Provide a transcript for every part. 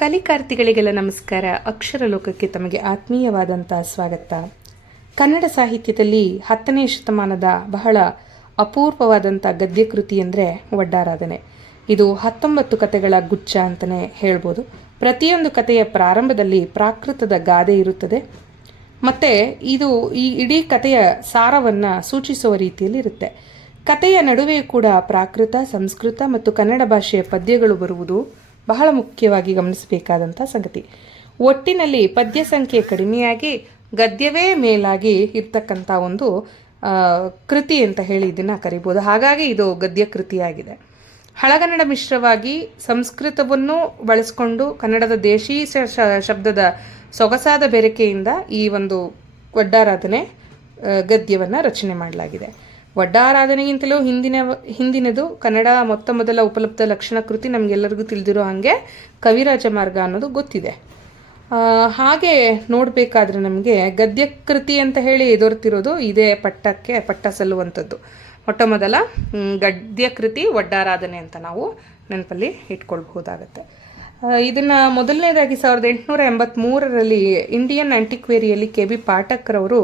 ಕಲಿಕಾರ್ಥಿಗಳಿಗೆಲ್ಲ ನಮಸ್ಕಾರ. ಅಕ್ಷರ ಲೋಕಕ್ಕೆ ತಮಗೆ ಆತ್ಮೀಯವಾದಂಥ ಸ್ವಾಗತ. ಕನ್ನಡ ಸಾಹಿತ್ಯದಲ್ಲಿ ಹತ್ತನೇ ಶತಮಾನದ ಬಹಳ ಅಪೂರ್ವವಾದಂಥ ಗದ್ಯ ಕೃತಿ ಅಂದರೆ ಒಡ್ಡಾರಾಧನೆ ಇದು ಹತ್ತೊಂಬತ್ತು ಕಥೆಗಳ ಗುಚ್ಛ ಅಂತಲೇ ಹೇಳ್ಬೋದು. ಪ್ರತಿಯೊಂದು ಕಥೆಯ ಪ್ರಾರಂಭದಲ್ಲಿ ಪ್ರಾಕೃತದ ಗಾದೆ ಇರುತ್ತದೆ. ಮತ್ತು ಇದು ಈ ಇಡೀ ಕಥೆಯ ಸಾರವನ್ನು ಸೂಚಿಸುವ ರೀತಿಯಲ್ಲಿ ಇರುತ್ತೆ. ಕಥೆಯ ನಡುವೆಯೂ ಕೂಡ ಪ್ರಾಕೃತ, ಸಂಸ್ಕೃತ ಮತ್ತು ಕನ್ನಡ ಭಾಷೆಯ ಪದ್ಯಗಳು ಬರುವುದು ಬಹಳ ಮುಖ್ಯವಾಗಿ ಗಮನಿಸಬೇಕಾದಂಥ ಸಂಗತಿ. ಒಟ್ಟಿನಲ್ಲಿ ಪದ್ಯ ಸಂಖ್ಯೆ ಕಡಿಮೆಯಾಗಿ, ಗದ್ಯವೇ ಮೇಲಾಗಿ ಇರ್ತಕ್ಕಂಥ ಒಂದು ಕೃತಿ ಅಂತ ಹೇಳಿ ಇದನ್ನು ಕರಿಬೋದು. ಹಾಗಾಗಿ ಇದು ಗದ್ಯ ಕೃತಿಯಾಗಿದೆ. ಹಳಗನ್ನಡ ಮಿಶ್ರವಾಗಿ ಸಂಸ್ಕೃತವನ್ನು ಬಳಸಿಕೊಂಡು ಕನ್ನಡದ ದೇಶೀ ಶಬ್ದದ ಸೊಗಸಾದ ಬೆರಕೆಯಿಂದ ಈ ಒಂದು ಒಡ್ಡಾರಾಧನೆ ಗದ್ಯವನ್ನು ರಚನೆ ಮಾಡಲಾಗಿದೆ. ಒಡ್ಡಾರಾಧನೆಗಿಂತಲೂ ಹಿಂದಿನ ಹಿಂದಿನದು ಕನ್ನಡ ಮೊತ್ತ ಮೊದಲ ಉಪಲಬ್ಧ ಲಕ್ಷಣ ಕೃತಿ ನಮಗೆಲ್ಲರಿಗೂ ತಿಳಿದಿರೋ ಹಾಗೆ ಕವಿರಾಜ ಮಾರ್ಗ ಅನ್ನೋದು ಗೊತ್ತಿದೆ. ಹಾಗೆ ನೋಡಬೇಕಾದ್ರೆ ನಮಗೆ ಗದ್ಯ ಕೃತಿ ಅಂತ ಹೇಳಿ ಎದುರ್ತಿರೋದು ಇದೇ ಪಟ್ಟಕ್ಕೆ, ಪಟ್ಟ ಸಲ್ಲುವಂಥದ್ದು. ಮೊಟ್ಟ ಮೊದಲ ಗದ್ಯಕೃತಿ ಗದ್ಯ ಕೃತಿ ಒಡ್ಡಾರಾಧನೆ ಅಂತ ನಾವು ನೆನಪಲ್ಲಿ ಇಟ್ಕೊಳ್ಬಹುದಾಗತ್ತೆ. ಇದನ್ನು ಮೊದಲನೇದಾಗಿ ಸಾವಿರದ ಎಂಟುನೂರ ಎಂಬತ್ತ್ಮೂರರಲ್ಲಿ ಇಂಡಿಯನ್ ಆ್ಯಂಟಿಕ್ವೇರಿಯಲ್ಲಿ ಕೆ ಬಿ ಪಾಠಕ್ರವರು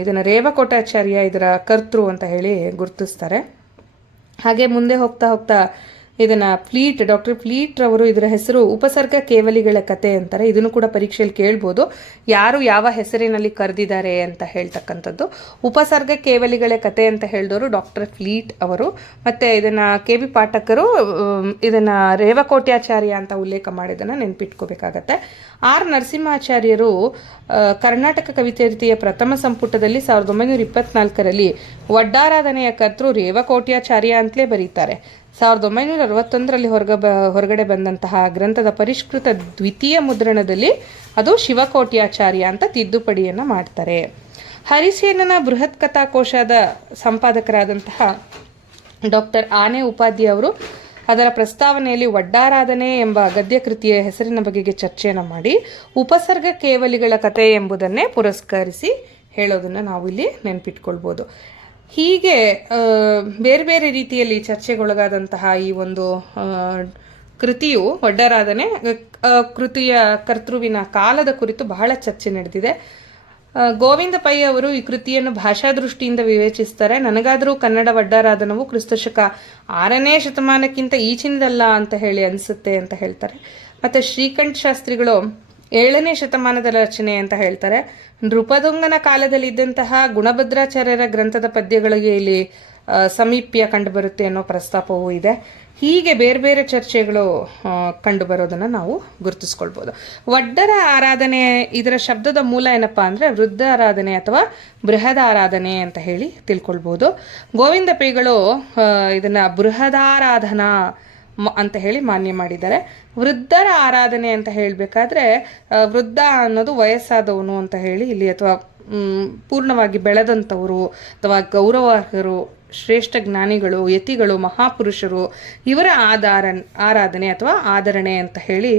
ಇದನ್ನು ರೇವಕೋಟಾಚಾರ್ಯ ಇದರ ಕರ್ತೃ ಅಂತ ಹೇಳಿ ಗುರುತಿಸ್ತಾರೆ. ಹಾಗೆ ಮುಂದೆ ಹೋಗ್ತಾ ಹೋಗ್ತಾ ಇದನ್ನ ಫ್ಲೀಟ್, ಡಾಕ್ಟರ್ ಫ್ಲೀಟ್ ರವರು ಇದರ ಹೆಸರು ಉಪಸರ್ಗ ಕೇವಲಿಗಳ ಕತೆ ಅಂತಾರೆ. ಇದನ್ನು ಕೂಡ ಪರೀಕ್ಷೆಯಲ್ಲಿ ಕೇಳ್ಬೋದು. ಯಾರು ಯಾವ ಹೆಸರಿನಲ್ಲಿ ಕರೆದಿದ್ದಾರೆ ಅಂತ ಹೇಳ್ತಕ್ಕಂಥದ್ದು. ಉಪಸರ್ಗ ಕೇವಲಿಗಳ ಕತೆ ಅಂತ ಹೇಳಿದವರು ಡಾಕ್ಟರ್ ಫ್ಲೀಟ್ ಅವರು. ಮತ್ತೆ ಇದನ್ನ ಕೆ ಬಿ ಪಾಠಕರು ಇದನ್ನು ರೇವಕೋಟ್ಯಾಚಾರ್ಯ ಅಂತ ಉಲ್ಲೇಖ ಮಾಡಿದ್ದನ್ನು ನೆನ್ಪಿಟ್ಕೋಬೇಕಾಗತ್ತೆ. ಆರ್ ನರಸಿಂಹಾಚಾರ್ಯರು ಕರ್ನಾಟಕ ಕವಿತೆಯ ಪ್ರಥಮ ಸಂಪುಟದಲ್ಲಿ ಸಾವಿರದ ಒಂಬೈನೂರ ಇಪ್ಪತ್ನಾಲ್ಕರಲ್ಲಿ ಒಡ್ಡಾರಾಧನೆಯ ಕರ್ತೃ ರೇವಕೋಟ್ಯಾಚಾರ್ಯ ಅಂತಲೇ ಬರೀತಾರೆ. ಸಾವಿರದ ಒಂಬೈನೂರ ಅರವತ್ತೊಂದರಲ್ಲಿ ಹೊರಗ ಬ, ಹೊರಗಡೆ ಬಂದಂತಹ ಗ್ರಂಥದ ಪರಿಷ್ಕೃತ ದ್ವಿತೀಯ ಮುದ್ರಣದಲ್ಲಿ ಅದು ಶಿವಕೋಟ್ಯಾಚಾರ್ಯ ಅಂತ ತಿದ್ದುಪಡಿಯನ್ನು ಮಾಡ್ತಾರೆ. ಹರಿಸೇನನ ಬೃಹತ್ ಕಥಾಕೋಶದ ಸಂಪಾದಕರಾದಂತಹ ಡಾಕ್ಟರ್ ಆನೆ ಉಪಾಧ್ಯ ಅವರು ಅದರ ಪ್ರಸ್ತಾವನೆಯಲ್ಲಿ ಒಡ್ಡಾರಾಧನೆ ಎಂಬ ಗದ್ಯ ಕೃತಿಯ ಹೆಸರಿನ ಬಗೆಗೆ ಚರ್ಚೆಯನ್ನು ಮಾಡಿ, ಉಪಸರ್ಗ ಕೇವಲಿಗಳ ಕಥೆ ಎಂಬುದನ್ನೇ ಪುರಸ್ಕರಿಸಿ ಹೇಳೋದನ್ನು ನಾವು ಇಲ್ಲಿ ನೆನಪಿಟ್ಕೊಳ್ಬೋದು. ಹೀಗೆ ಬೇರೆ ಬೇರೆ ರೀತಿಯಲ್ಲಿ ಚರ್ಚೆಗೊಳಗಾದಂತಹ ಈ ಒಂದು ಕೃತಿಯು ಒಡ್ಡಾರಾಧನೆ ಕೃತಿಯ ಕರ್ತೃವಿನ ಕಾಲದ ಕುರಿತು ಬಹಳ ಚರ್ಚೆ ನಡೆದಿದೆ. ಗೋವಿಂದ ಪೈ ಅವರು ಈ ಕೃತಿಯನ್ನು ಭಾಷಾ ದೃಷ್ಟಿಯಿಂದ ವಿವೇಚಿಸ್ತಾರೆ. ನನಗಾದರೂ ಕನ್ನಡ ವಡ್ಡಾರಾಧನವು ಕ್ರಿಸ್ತಶಕ ಆರನೇ ಶತಮಾನಕ್ಕಿಂತ ಈಚಿನದಲ್ಲ ಅಂತ ಹೇಳಿ ಅನಿಸುತ್ತೆ ಅಂತ ಹೇಳ್ತಾರೆ. ಮತ್ತು ಶ್ರೀಕಂಠ ಶಾಸ್ತ್ರಿಗಳು ಏಳನೇ ಶತಮಾನದ ರಚನೆ ಅಂತ ಹೇಳ್ತಾರೆ. ನೃಪದೊಂಗನ ಕಾಲದಲ್ಲಿ ಇದ್ದಂತಹ ಗುಣಭದ್ರಾಚಾರ್ಯರ ಗ್ರಂಥದ ಪದ್ಯಗಳಿಗೆ ಇಲ್ಲಿ ಸಮೀಪ್ಯ ಕಂಡುಬರುತ್ತೆ ಅನ್ನೋ ಪ್ರಸ್ತಾಪವೂ ಇದೆ. ಹೀಗೆ ಬೇರೆ ಬೇರೆ ಚರ್ಚೆಗಳು ಕಂಡು ಕಂಡುಬರೋದನ್ನು ನಾವು ಗುರುತಿಸ್ಕೊಳ್ಬೋದು. ಒಡ್ಡರ ಆರಾಧನೆ ಇದರ ಶಬ್ದದ ಮೂಲ ಏನಪ್ಪ ಅಂದರೆ ವೃದ್ಧ ಆರಾಧನೆ ಅಥವಾ ಬೃಹದ ಆರಾಧನೆ ಅಂತ ಹೇಳಿ ತಿಳ್ಕೊಳ್ಬೋದು. ಗೋವಿಂದ ಪೈಗಳು ಇದನ್ನು ಬೃಹದಾರಾಧನಾ ಅಂತ ಹೇಳಿ ಮಾನ್ಯ ಮಾಡಿದ್ದಾರೆ. ವೃದ್ಧರ ಆರಾಧನೆ ಅಂತ ಹೇಳಬೇಕಾದ್ರೆ ವೃದ್ಧ ಅನ್ನೋದು ವಯಸ್ಸಾದವನು ಅಂತ ಹೇಳಿ ಇಲ್ಲಿ ಅಥವಾ ಪೂರ್ಣವಾಗಿ ಬೆಳೆದಂಥವರು ಅಥವಾ ಗೌರವಾರ್ಹರು, ಶ್ರೇಷ್ಠ ಜ್ಞಾನಿಗಳು, ಯತಿಗಳು, ಮಹಾಪುರುಷರು ಇವರ ಆಧಾರ ಆರಾಧನೆ ಅಥವಾ ಆಧರಣೆ ಅಂತ ಹೇಳಿ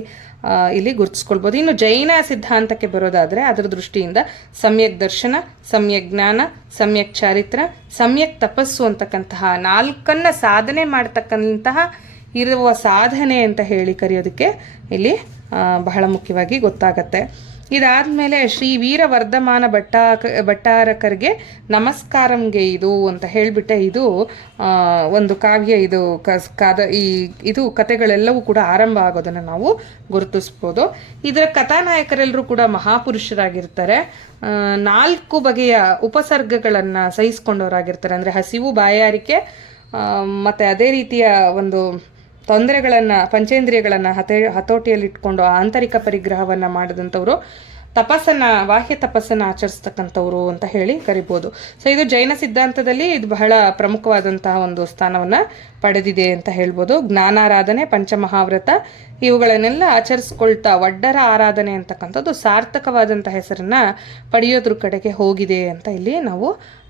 ಇಲ್ಲಿ ಗುರುತಿಸ್ಕೊಳ್ಬೋದು. ಇನ್ನು ಜೈನ ಸಿದ್ಧಾಂತಕ್ಕೆ ಬರೋದಾದರೆ ಅದರ ದೃಷ್ಟಿಯಿಂದ ಸಮ್ಯಕ್ ದರ್ಶನ, ಸಮ್ಯಕ್ ಜ್ಞಾನ, ಸಮ್ಯಕ್ ಚಾರಿತ್ರ, ಸಮ್ಯಕ್ ತಪಸ್ಸು ಅಂತಕ್ಕಂತಹ ನಾಲ್ಕನ್ನ ಸಾಧನೆ ಮಾಡ್ತಕ್ಕಂತಹ ಇರುವ ಸಾಧನೆ ಅಂತ ಹೇಳಿ ಕರೆಯೋದಕ್ಕೆ ಇಲ್ಲಿ ಬಹಳ ಮುಖ್ಯವಾಗಿ ಗೊತ್ತಾಗತ್ತೆ. ಇದಾದಮೇಲೆ ಶ್ರೀ ವೀರ ವರ್ಧಮಾನ ಭಟ್ಟ, ಭಟ್ಟಾರಕರಿಗೆ ನಮಸ್ಕಾರಂಗೆ ಇದು ಅಂತ ಹೇಳಿಬಿಟ್ಟೆ. ಇದು ಒಂದು ಕಾವ್ಯ, ಇದು ಕಾದ, ಈ, ಇದು ಕಥೆಗಳೆಲ್ಲವೂ ಕೂಡ ಆರಂಭ ಆಗೋದನ್ನು ನಾವು ಗುರುತಿಸ್ಬೋದು. ಇದರ ಕಥಾನಾಯಕರೆಲ್ಲರೂ ಕೂಡ ಮಹಾಪುರುಷರಾಗಿರ್ತಾರೆ. ನಾಲ್ಕು ಬಗೆಯ ಉಪಸರ್ಗಗಳನ್ನು ಸಹಿಸ್ಕೊಂಡವರಾಗಿರ್ತಾರೆ. ಅಂದರೆ ಹಸಿವು, ಬಾಯಾರಿಕೆ ಮತ್ತೆ ಅದೇ ರೀತಿಯ ಒಂದು ತೊಂದರೆಗಳನ್ನು ಪಂಚೇಂದ್ರಿಯಗಳನ್ನು ಹತೆ ಹತೋಟಿಯಲ್ಲಿಟ್ಕೊಂಡು ಆಂತರಿಕ ಪರಿಗ್ರಹವನ್ನು ಮಾಡಿದಂಥವ್ರು ತಪಸ್ಸನ್ನು ಬಾಹ್ಯ ತಪಸ್ಸನ್ನು ಆಚರಿಸ್ತಕ್ಕಂಥವ್ರು ಅಂತ ಹೇಳಿ ಕರಿಬೋದು. ಸೊ ಇದು ಜೈನ ಸಿದ್ಧಾಂತದಲ್ಲಿ ಇದು ಬಹಳ ಪ್ರಮುಖವಾದಂತಹ ಒಂದು ಸ್ಥಾನವನ್ನು ಪಡೆದಿದೆ ಅಂತ ಹೇಳ್ಬೋದು. ಜ್ಞಾನಾರಾಧನೆ ಪಂಚಮಹಾವ್ರತ ಇವುಗಳನ್ನೆಲ್ಲ ಆಚರಿಸ್ಕೊಳ್ತಾ ಒಡ್ಡರ ಆರಾಧನೆ ಅಂತಕ್ಕಂಥದ್ದು ಸಾರ್ಥಕವಾದಂಥ ಹೆಸರನ್ನು ಪಡೆಯೋದ್ರ ಕಡೆಗೆ ಹೋಗಿದೆ ಅಂತ ಇಲ್ಲಿ ನಾವು ಆ,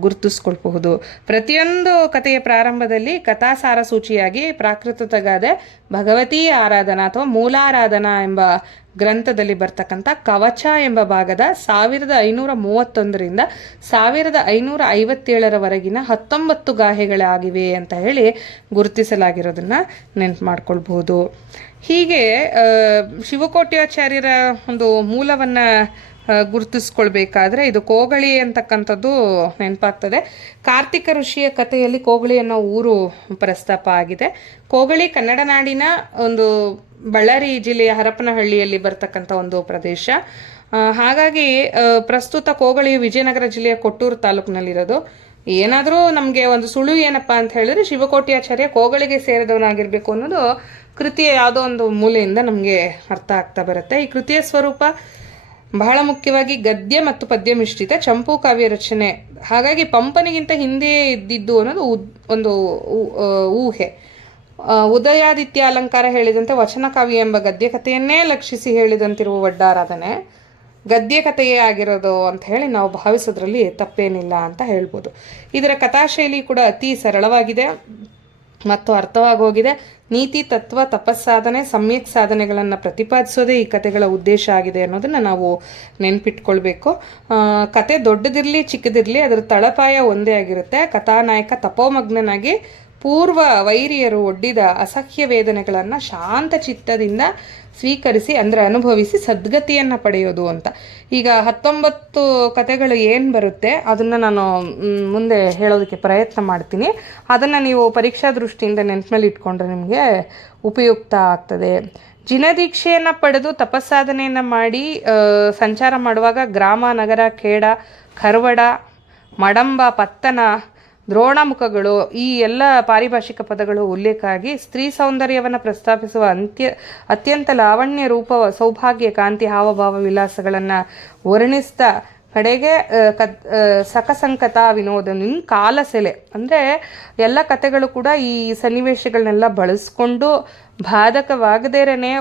ಗುರುತಿಸ್ಕೊಳ್ಬಹುದು. ಪ್ರತಿಯೊಂದು ಕಥೆಯ ಪ್ರಾರಂಭದಲ್ಲಿ ಕಥಾಸಾರ ಸೂಚಿಯಾಗಿ ಪ್ರಾಕೃತ ಭಗವತಿ ಭಗವತೀ ಆರಾಧನಾ ಅಥವಾ ಮೂಲಾರಾಧನಾ ಎಂಬ ಗ್ರಂಥದಲ್ಲಿ ಬರ್ತಕ್ಕಂಥ ಕವಚ ಎಂಬ ಭಾಗದ ಸಾವಿರದ ಐನೂರ ಮೂವತ್ತೊಂದರಿಂದ ಸಾವಿರದ ಐನೂರ ಐವತ್ತೇಳರವರೆಗಿನ ಹತ್ತೊಂಬತ್ತು ಗಾಹೆಗಳಾಗಿವೆ ಅಂತ ಹೇಳಿ ಗುರುತಿಸಲಾಗಿರೋದನ್ನ ನೆನ್ಪು ಮಾಡ್ಕೊಳ್ಬಹುದು. ಹೀಗೆ ಶಿವಕೋಟ್ಯಾಚಾರ್ಯರ ಒಂದು ಮೂಲವನ್ನು ಗುರುತಿಸ್ಕೊಳ್ಬೇಕಾದ್ರೆ ಇದು ಕೋಗಳಿ ಅಂತಕ್ಕಂಥದ್ದು ನೆನಪಾಗ್ತದೆ. ಕಾರ್ತಿಕ ಋಷಿಯ ಕಥೆಯಲ್ಲಿ ಕೋಗಳಿ ಅನ್ನೋ ಊರು ಪ್ರಸ್ತಾಪ ಆಗಿದೆ. ಕೋಗಳಿ ಕನ್ನಡ ನಾಡಿನ ಒಂದು ಬಳ್ಳಾರಿ ಜಿಲ್ಲೆಯ ಹರಪನಹಳ್ಳಿಯಲ್ಲಿ ಬರ್ತಕ್ಕಂಥ ಒಂದು ಪ್ರದೇಶ. ಹಾಗಾಗಿ ಪ್ರಸ್ತುತ ಕೋಗಳಿ ವಿಜಯನಗರ ಜಿಲ್ಲೆಯ ಕೊಟ್ಟೂರು ತಾಲೂಕಿನಲ್ಲಿರೋದು. ಏನಾದರೂ ನಮಗೆ ಒಂದು ಸುಳಿವು ಏನಪ್ಪ ಅಂತ ಹೇಳಿದ್ರೆ ಶಿವಕೋಟ್ಯಾಚಾರ್ಯ ಕೋಗಳಿಗೆ ಸೇರಿದವನಾಗಿರ್ಬೇಕು ಅನ್ನೋದು ಕೃತಿಯ ಯಾವುದೋ ಒಂದು ಮೂಲೆಯಿಂದ ನಮಗೆ ಅರ್ಥ ಆಗ್ತಾ ಬರುತ್ತೆ. ಈ ಕೃತಿಯ ಸ್ವರೂಪ ಬಹಳ ಮುಖ್ಯವಾಗಿ ಗದ್ಯ ಮತ್ತು ಪದ್ಯ ಮಿಶ್ರಿತ ಚಂಪು ಕಾವ್ಯ ರಚನೆ. ಹಾಗಾಗಿ ಪಂಪನಿಗಿಂತ ಹಿಂದೆ ಇದ್ದಿದ್ದು ಅನ್ನೋದು ಒಂದು ಊಹೆ. ಉದಯಾದಿತ್ಯ ಅಲಂಕಾರ ಹೇಳಿದಂತೆ ವಚನ ಕಾವ್ಯ ಎಂಬ ಗದ್ಯ ಕಥೆಯನ್ನೇ ಲಕ್ಷಿಸಿ ಹೇಳಿದಂತಿರುವ ಒಡ್ಡಾರಾಧನೆ ಗದ್ಯ ಕಥೆಯೇ ಆಗಿರೋದು ಅಂತ ಹೇಳಿ ನಾವು ಭಾವಿಸೋದ್ರಲ್ಲಿ ತಪ್ಪೇನಿಲ್ಲ ಅಂತ ಹೇಳ್ಬೋದು. ಇದರ ಕಥಾಶೈಲಿ ಕೂಡ ಅತಿ ಸರಳವಾಗಿದೆ. ಮತ್ತು ಅರ್ಥವಾಗೋಗಿದೆ. ನೀತಿ, ತತ್ವ, ತಪಸ್ಸಾಧನೆ, ಸಮ್ಯಕ್ ಸಾಧನೆಗಳನ್ನು ಪ್ರತಿಪಾದಿಸೋದೇ ಈ ಕಥೆಗಳ ಉದ್ದೇಶ ಆಗಿದೆ ಅನ್ನೋದನ್ನು ನಾವು ನೆನ್ಪಿಟ್ಕೊಳ್ಬೇಕು. ಕತೆ ದೊಡ್ಡದಿರಲಿ, ಚಿಕ್ಕದಿರಲಿ ಅದರ ತಳಪಾಯ ಒಂದೇ ಆಗಿರುತ್ತೆ. ಕಥಾನಾಯಕ ತಪೋಮಗ್ನನಾಗಿ ಪೂರ್ವ ವೈರಿಯರು ಒಡ್ಡಿದ ಅಸಹ್ಯ ವೇದನೆಗಳನ್ನು ಶಾಂತ ಚಿತ್ತದಿಂದ ಸ್ವೀಕರಿಸಿ ಅಂದರೆ ಅನುಭವಿಸಿ ಸದ್ಗತಿಯನ್ನು ಪಡೆಯೋದು ಅಂತ. ಈಗ ಹತ್ತೊಂಬತ್ತು ಕತೆಗಳು ಏನು ಬರುತ್ತೆ ಅದನ್ನು ನಾನು ಮುಂದೆ ಹೇಳೋದಕ್ಕೆ ಪ್ರಯತ್ನ ಮಾಡ್ತೀನಿ. ಅದನ್ನು ನೀವು ಪರೀಕ್ಷಾ ದೃಷ್ಟಿಯಿಂದ ನೆನಪಿನಲ್ಲಿ ಇಟ್ಕೊಂಡ್ರೆ ನಿಮಗೆ ಉಪಯುಕ್ತ ಆಗ್ತದೆ. ಜಿನದೀಕ್ಷೆಯನ್ನು ಪಡೆದು ತಪಸ್ಸಾಧನೆಯನ್ನು ಮಾಡಿ ಸಂಚಾರ ಮಾಡುವಾಗ ಗ್ರಾಮ, ನಗರ, ಖೇಡ, ಕರ್ವಡ, ಮಡಂಬ, ಪತ್ತನ ದ್ರೋಣಮುಖಗಳು ಈ ಎಲ್ಲ ಪಾರಿಭಾಷಿಕ ಪದಗಳು ಉಲ್ಲೇಖ ಆಗಿ ಸ್ತ್ರೀ ಸೌಂದರ್ಯವನ್ನು ಪ್ರಸ್ತಾಪಿಸುವ ಅಂತ್ಯ ಅತ್ಯಂತ ಲಾವಣ್ಯ ರೂಪ ಸೌಭಾಗ್ಯ ಕಾಂತಿ ಹಾವಭಾವ ವಿಲಾಸಗಳನ್ನು ವರ್ಣಿಸ್ತಾ ಕಡೆಗೆ ಕತ್ ಸಕಸಂಕತ ನಿನ್ ಕಾಲಸೆಲೆ ಅಂದರೆ ಎಲ್ಲ ಕತೆಗಳು ಕೂಡ ಈ ಸನ್ನಿವೇಶಗಳನ್ನೆಲ್ಲ ಬಳಸ್ಕೊಂಡು ಬಾಧಕವಾಗದೇರನೆ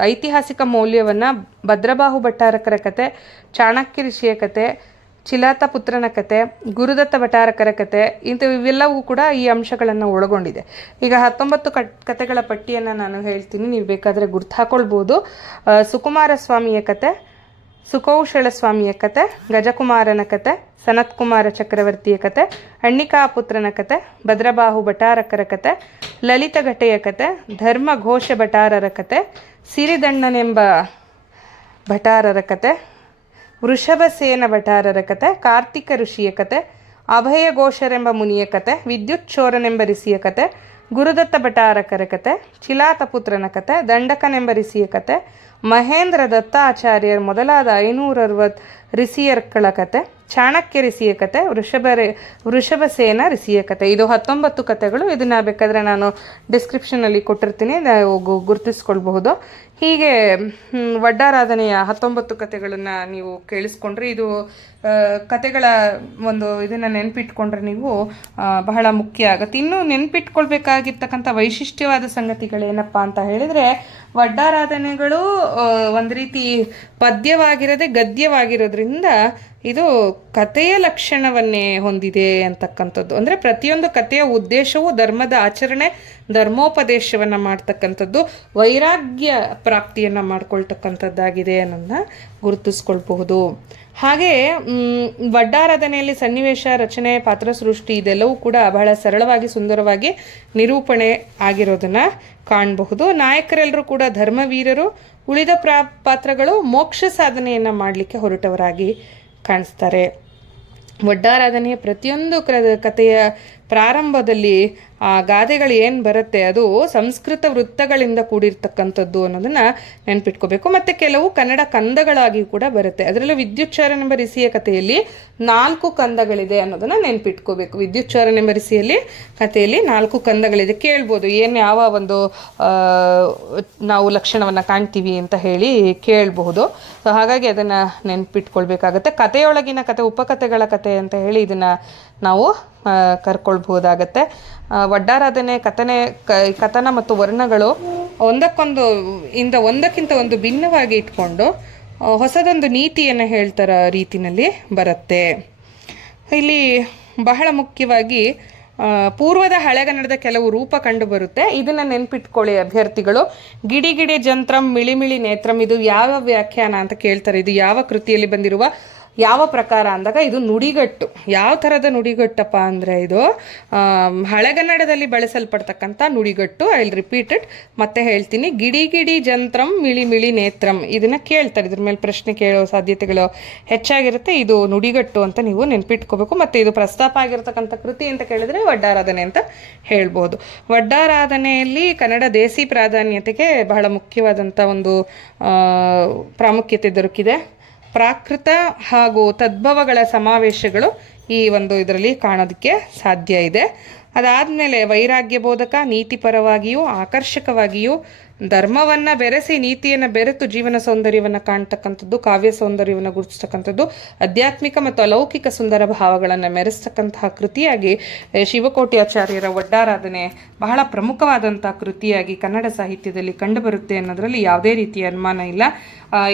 ಐತಿಹಾಸಿಕ ಮೌಲ್ಯವನ್ನು ಭದ್ರಬಾಹು ಭಟ್ಟಾರಕರ ಕತೆ, ಚಾಣಕ್ಯ ಋಷಿಯ ಕತೆ ಚಿಲಾತ ಪುತ್ರನ ಕತೆ, ಗುರುದತ್ತ ಭಟಾರಕರ ಕತೆ ಇಂಥ ಇವೆಲ್ಲವೂ ಕೂಡ ಈ ಅಂಶಗಳನ್ನು ಒಳಗೊಂಡಿದೆ. ಈಗ ಹತ್ತೊಂಬತ್ತು ಕಟ್ ಕತೆಗಳ ಪಟ್ಟಿಯನ್ನು ನಾನು ಹೇಳ್ತೀನಿ, ನೀವು ಬೇಕಾದರೆ ಗುರ್ತು ಹಾಕೊಳ್ಬೋದು. ಸುಕುಮಾರ ಸ್ವಾಮಿಯ ಕತೆ ಸುಕೌಶಲ ಸ್ವಾಮಿಯ ಕತೆ, ಗಜಕುಮಾರನ ಕತೆ, ಸನತ್ಕುಮಾರ ಚಕ್ರವರ್ತಿಯ ಕತೆ, ಅಣ್ಣಿಕಾಪುತ್ರನ ಕತೆ, ಭದ್ರಬಾಹು ಭಟಾರಕರ ಕತೆ, ಲಲಿತ ಘಟೆಯ ಕತೆ ಧರ್ಮ ಘೋಷ ಭಟಾರರ ಕತೆ, ಸಿರಿದಣ್ಣನೆಂಬ ಭಟಾರರ ಕತೆ ವೃಷಭಸೇನ ಭಟಾರರ ಕತೆ, ಕಾರ್ತಿಕ ಋಷಿಯ ಕತೆ, ಅಭಯ ಘೋಷರೆಂಬ ಮುನಿಯ ಕತೆ, ವಿದ್ಯುತ್ ಚೋರನೆಂಬ ಋಷಿಯ ಕತೆ, ಗುರುದತ್ತ ಭಟಾರಕರ ಕತೆ, ಚಿಲಾತಪುತ್ರನ ಕತೆ ದಂಡಕನೆಂಬ ಋಷಿಯ ಕತೆ, ಮಹೇಂದ್ರ ದತ್ತಾಚಾರ್ಯರ್ ಮೊದಲಾದ ಐನೂರ ಅರವತ್ತು ಋಷಿಯರ್ಗಳ ಕತೆ. ಚಾಣಕ್ಯ ರಿಸಿಯ ಕತೆ, ವೃಷಭ ವೃಷಭಸೇನ ರಿಸಿಯ ಕತೆ. ಇದು ಹತ್ತೊಂಬತ್ತು ಕತೆಗಳು. ಇದನ್ನು ಬೇಕಾದರೆ ನಾನು ಡಿಸ್ಕ್ರಿಪ್ಷನಲ್ಲಿ ಕೊಟ್ಟಿರ್ತೀನಿ. ನಾವು ಗುರುತಿಸ್ಕೊಳ್ಬಹುದು. ಹೀಗೆ ವಡ್ಡಾರಾಧನೆಯ ಹತ್ತೊಂಬತ್ತು ಕತೆಗಳನ್ನು ನೀವು ಕೇಳಿಸ್ಕೊಂಡ್ರೆ. ಇದು ಕತೆಗಳ ಒಂದು ಇದನ್ನು ನೆನ್ಪಿಟ್ಕೊಂಡ್ರೆ ನೀವು ಬಹಳ ಮುಖ್ಯ ಆಗುತ್ತೆ. ಇನ್ನು ನೆನ್ಪಿಟ್ಕೊಳ್ಬೇಕಾಗಿರ್ತಕ್ಕಂಥ ವೈಶಿಷ್ಟ್ಯವಾದ ಸಂಗತಿಗಳೇನಪ್ಪ ಅಂತ ಹೇಳಿದರೆ ವಡ್ಡಾರಾಧನೆಗಳು ಒಂದು ರೀತಿ ಪದ್ಯವಾಗಿರದೆ ಗದ್ಯವಾಗಿರೋದ್ರಿಂದ ಇದು ಕಥೆಯ ಲಕ್ಷಣವನ್ನೇ ಹೊಂದಿದೆ ಅಂತಕ್ಕಂಥದ್ದು. ಅಂದರೆ ಪ್ರತಿಯೊಂದು ಕಥೆಯ ಉದ್ದೇಶವು ಧರ್ಮದ ಆಚರಣೆ, ಧರ್ಮೋಪದೇಶವನ್ನು ಮಾಡ್ತಕ್ಕಂಥದ್ದು, ವೈರಾಗ್ಯ ಪ್ರಾಪ್ತಿಯನ್ನು ಮಾಡ್ಕೊಳ್ತಕ್ಕಂಥದ್ದಾಗಿದೆ ಅನ್ನೋದನ್ನ ಗುರುತಿಸ್ಕೊಳ್ಬಹುದು. ಹಾಗೆ ವಡ್ಡಾರಾಧನೆಯಲ್ಲಿ ಸನ್ನಿವೇಶ, ರಚನೆ, ಪಾತ್ರ ಸೃಷ್ಟಿ ಇದೆಲ್ಲವೂ ಕೂಡ ಬಹಳ ಸರಳವಾಗಿ, ಸುಂದರವಾಗಿ ನಿರೂಪಣೆ ಆಗಿರೋದನ್ನ ಕಾಣಬಹುದು. ನಾಯಕರೆಲ್ಲರೂ ಕೂಡ ಧರ್ಮವೀರರು, ಉಳಿದ ಪ್ರಾ, ಪಾತ್ರಗಳು ಮೋಕ್ಷ ಸಾಧನೆಯನ್ನು ಮಾಡಲಿಕ್ಕೆ ಹೊರಟವರಾಗಿ ಕಾಣಿಸ್ತಾರೆ. ವಡ್ಡಾರಾಧನೆಯ ಪ್ರತಿಯೊಂದು ಕಥೆಯ ಪ್ರಾರಂಭದಲ್ಲಿ ಆ ಗಾದೆಗಳು ಏನು ಬರುತ್ತೆ, ಅದು ಸಂಸ್ಕೃತ ವೃತ್ತಗಳಿಂದ ಕೂಡಿರ್ತಕ್ಕಂಥದ್ದು ಅನ್ನೋದನ್ನು ನೆನ್ಪಿಟ್ಕೋಬೇಕು. ಮತ್ತು ಕೆಲವು ಕನ್ನಡ ಕಂದಗಳಾಗಿ ಕೂಡ ಬರುತ್ತೆ. ಅದರಲ್ಲೂ ವಿದ್ಯುಚ್ಚಾರನೆಂಬ ರಿಸಿಯ ಕಥೆಯಲ್ಲಿ ನಾಲ್ಕು ಕಂದಗಳಿದೆ ಅನ್ನೋದನ್ನು ನೆನ್ಪಿಟ್ಕೋಬೇಕು. ವಿದ್ಯುಚ್ಚಾರನೆಂಬ ರಿಸಿಯಲ್ಲಿ ಕಥೆಯಲ್ಲಿ ನಾಲ್ಕು ಕಂದಗಳಿದೆ. ಕೇಳ್ಬೋದು, ಏನು ಯಾವ ಒಂದು ನಾವು ಲಕ್ಷಣವನ್ನು ಕಾಣ್ತೀವಿ ಅಂತ ಹೇಳಿ ಕೇಳಬಹುದು. ಸೊ ಹಾಗಾಗಿ ಅದನ್ನು ನೆನ್ಪಿಟ್ಕೊಳ್ಬೇಕಾಗತ್ತೆ. ಕಥೆಯೊಳಗಿನ ಕತೆ ಉಪಕಥೆಗಳ ಕತೆ ಅಂತ ಹೇಳಿ ಇದನ್ನು ನಾವು ಕರ್ಕೊಳ್ಬಹುದಾಗತ್ತೆ. ಒಡ್ಡಾರಾಧನೆ ಕಥನೆ ಕಥನ ಮತ್ತು ವರ್ಣಗಳು ಒಂದಕ್ಕೊಂದು, ಇಂದ ಒಂದಕ್ಕಿಂತ ಒಂದು ಭಿನ್ನವಾಗಿ ಇಟ್ಕೊಂಡು ಹೊಸದೊಂದು ನೀತಿಯನ್ನು ಹೇಳ್ತಾರ ರೀತಿನಲ್ಲಿ ಬರುತ್ತೆ. ಇಲ್ಲಿ ಬಹಳ ಮುಖ್ಯವಾಗಿ ಪೂರ್ವದ ಹಳೆಗನ್ನಡದ ಕೆಲವು ರೂಪ ಕಂಡು ಬರುತ್ತೆ. ಇದನ್ನ ನೆನ್ಪಿಟ್ಕೊಳ್ಳಿ ಅಭ್ಯರ್ಥಿಗಳು. ಗಿಡಿ ಗಿಡಿ ಜಂತ್ರಂ ಮಿಳಿಮಿಳಿ ನೇತ್ರಂ, ಇದು ಯಾವ ವ್ಯಾಖ್ಯಾನ ಅಂತ ಕೇಳ್ತಾರೆ. ಇದು ಯಾವ ಕೃತಿಯಲ್ಲಿ ಬಂದಿರುವ ಯಾವ ಪ್ರಕಾರ ಅಂದಾಗ ಇದು ನುಡಿಗಟ್ಟು. ಯಾವ ಥರದ ನುಡಿಗಟ್ಟಪ್ಪ ಅಂದರೆ ಇದು ಹಳೆಗನ್ನಡದಲ್ಲಿ ಬಳಸಲ್ಪಡ್ತಕ್ಕಂಥ ನುಡಿಗಟ್ಟು. ಐ ರಿಪೀಟೆಡ್ ಮತ್ತೆ ಹೇಳ್ತೀನಿ. ಗಿಡಿ ಗಿಡಿ ಜಂತ್ರಂ ಮಿಳಿ ಮಿಳಿ ನೇತ್ರಂ. ಇದನ್ನ ಕೇಳ್ತಾರೆ. ಇದ್ರ ಮೇಲೆ ಪ್ರಶ್ನೆ ಕೇಳೋ ಸಾಧ್ಯತೆಗಳು ಹೆಚ್ಚಾಗಿರುತ್ತೆ. ಇದು ನುಡಿಗಟ್ಟು ಅಂತ ನೀವು ನೆನಪಿಟ್ಕೋಬೇಕು. ಮತ್ತೆ ಇದು ಪ್ರಸ್ತಾಪ ಆಗಿರ್ತಕ್ಕಂಥ ಕೃತಿ ಅಂತ ಕೇಳಿದ್ರೆ ವಡ್ಡಾರಾಧನೆ ಅಂತ ಹೇಳ್ಬೋದು. ವಡ್ಡಾರಾಧನೆಯಲ್ಲಿ ಕನ್ನಡ ದೇಸಿ ಪ್ರಾಧಾನ್ಯತೆಗೆ ಬಹಳ ಮುಖ್ಯವಾದಂಥ ಒಂದು ಪ್ರಾಮುಖ್ಯತೆ ದೊರಕಿದೆ. ಪ್ರಾಕೃತ ಹಾಗೂ ತದ್ಭವಗಳ ಸಮಾವೇಶಗಳು ಈ ಒಂದು ಇದರಲ್ಲಿ ಕಾಣೋದಕ್ಕೆ ಸಾಧ್ಯ ಇದೆ. ಅದಾದಮೇಲೆ ವೈರಾಗ್ಯ ಬೋಧಕ ನೀತಿಪರವಾಗಿಯೂ ಆಕರ್ಷಕವಾಗಿಯೂ ಧರ್ಮವನ್ನು ಬೆರೆಸಿ ನೀತಿಯನ್ನು ಬೆರೆತು ಜೀವನ ಸೌಂದರ್ಯವನ್ನು ಕಾಣ್ತಕ್ಕಂಥದ್ದು, ಕಾವ್ಯ ಸೌಂದರ್ಯವನ್ನು ಗುರುತಿಸ್ತಕ್ಕಂಥದ್ದು, ಆಧ್ಯಾತ್ಮಿಕ ಮತ್ತು ಅಲೌಕಿಕ ಸುಂದರ ಭಾವಗಳನ್ನು ಮೆರೆಸ್ತಕ್ಕಂತಹ ಕೃತಿಯಾಗಿ ಶಿವಕೋಟಿ ಶಿವಕೋಟ್ಯಾಚಾರ್ಯರ ಒಡ್ಡಾರಾಧನೆ ಬಹಳ ಪ್ರಮುಖವಾದಂಥ ಕೃತಿಯಾಗಿ ಕನ್ನಡ ಸಾಹಿತ್ಯದಲ್ಲಿ ಕಂಡುಬರುತ್ತೆ ಅನ್ನೋದರಲ್ಲಿ ಯಾವುದೇ ರೀತಿಯ ಅನುಮಾನ ಇಲ್ಲ.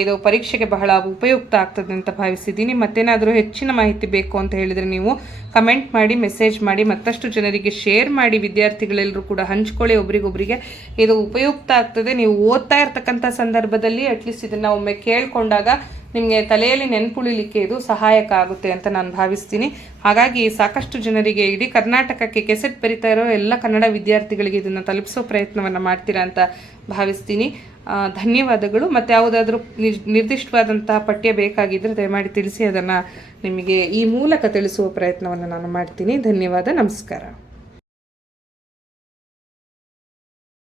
ಇದು ಪರೀಕ್ಷೆಗೆ ಬಹಳ ಉಪಯುಕ್ತ ಆಗ್ತದೆ ಅಂತ ಭಾವಿಸಿದ್ದೀನಿ. ಮತ್ತೇನಾದರೂ ಹೆಚ್ಚಿನ ಮಾಹಿತಿ ಬೇಕು ಅಂತ ಹೇಳಿದರೆ ನೀವು ಕಮೆಂಟ್ ಮಾಡಿ, ಮೆಸೇಜ್ ಮಾಡಿ, ಮತ್ತಷ್ಟು ಜನರಿಗೆ ಶೇರ್ ಮಾಡಿ ವಿದ್ಯಾರ್ಥಿಗಳೆಲ್ಲರೂ ಕೂಡ ಹಂಚ್ಕೊಳ್ಳಿ. ಒಬ್ರಿಗೊಬ್ರಿಗೆ ಇದು ಉಪಯುಕ್ತ ಆಗ್ತದೆ ನೀವು ಓದ್ತಾ ಇರ್ತಕ್ಕಂಥ ಸಂದರ್ಭದಲ್ಲಿ ಅಟ್ಲೀಸ್ಟ್ ಇದನ್ನು ಒಮ್ಮೆ ಕೇಳಿಕೊಂಡಾಗ ನಿಮಗೆ ತಲೆಯಲ್ಲಿ ನೆನ್ಪುಳಿಲಿಕ್ಕೆ ಇದು ಸಹಾಯಕ ಆಗುತ್ತೆ ಅಂತ ನಾನು ಭಾವಿಸ್ತೀನಿ. ಹಾಗಾಗಿ ಸಾಕಷ್ಟು ಜನರಿಗೆ ಇಡೀ ಕರ್ನಾಟಕಕ್ಕೆ ಕೆಸೆಟ್ ಬರಿತಾ ಇರೋ ಎಲ್ಲ ಕನ್ನಡ ವಿದ್ಯಾರ್ಥಿಗಳಿಗೆ ಇದನ್ನು ತಲುಪಿಸೋ ಪ್ರಯತ್ನವನ್ನು ಮಾಡ್ತೀರಾ ಅಂತ ಭಾವಿಸ್ತೀನಿ. ಧನ್ಯವಾದಗಳು. ಮತ್ತು ಯಾವುದಾದ್ರೂ ನಿರ್- ನಿರ್ದಿಷ್ಟವಾದಂತಹ ಪಠ್ಯ ಬೇಕಾಗಿದ್ದರೆ ದಯಮಾಡಿ ತಿಳಿಸಿ, ಅದನ್ನು ನಿಮಗೆ ಈ ಮೂಲಕ ತಿಳಿಸುವ ಪ್ರಯತ್ನವನ್ನು ನಾನು ಮಾಡ್ತೀನಿ. ಧನ್ಯವಾದ. ನಮಸ್ಕಾರ.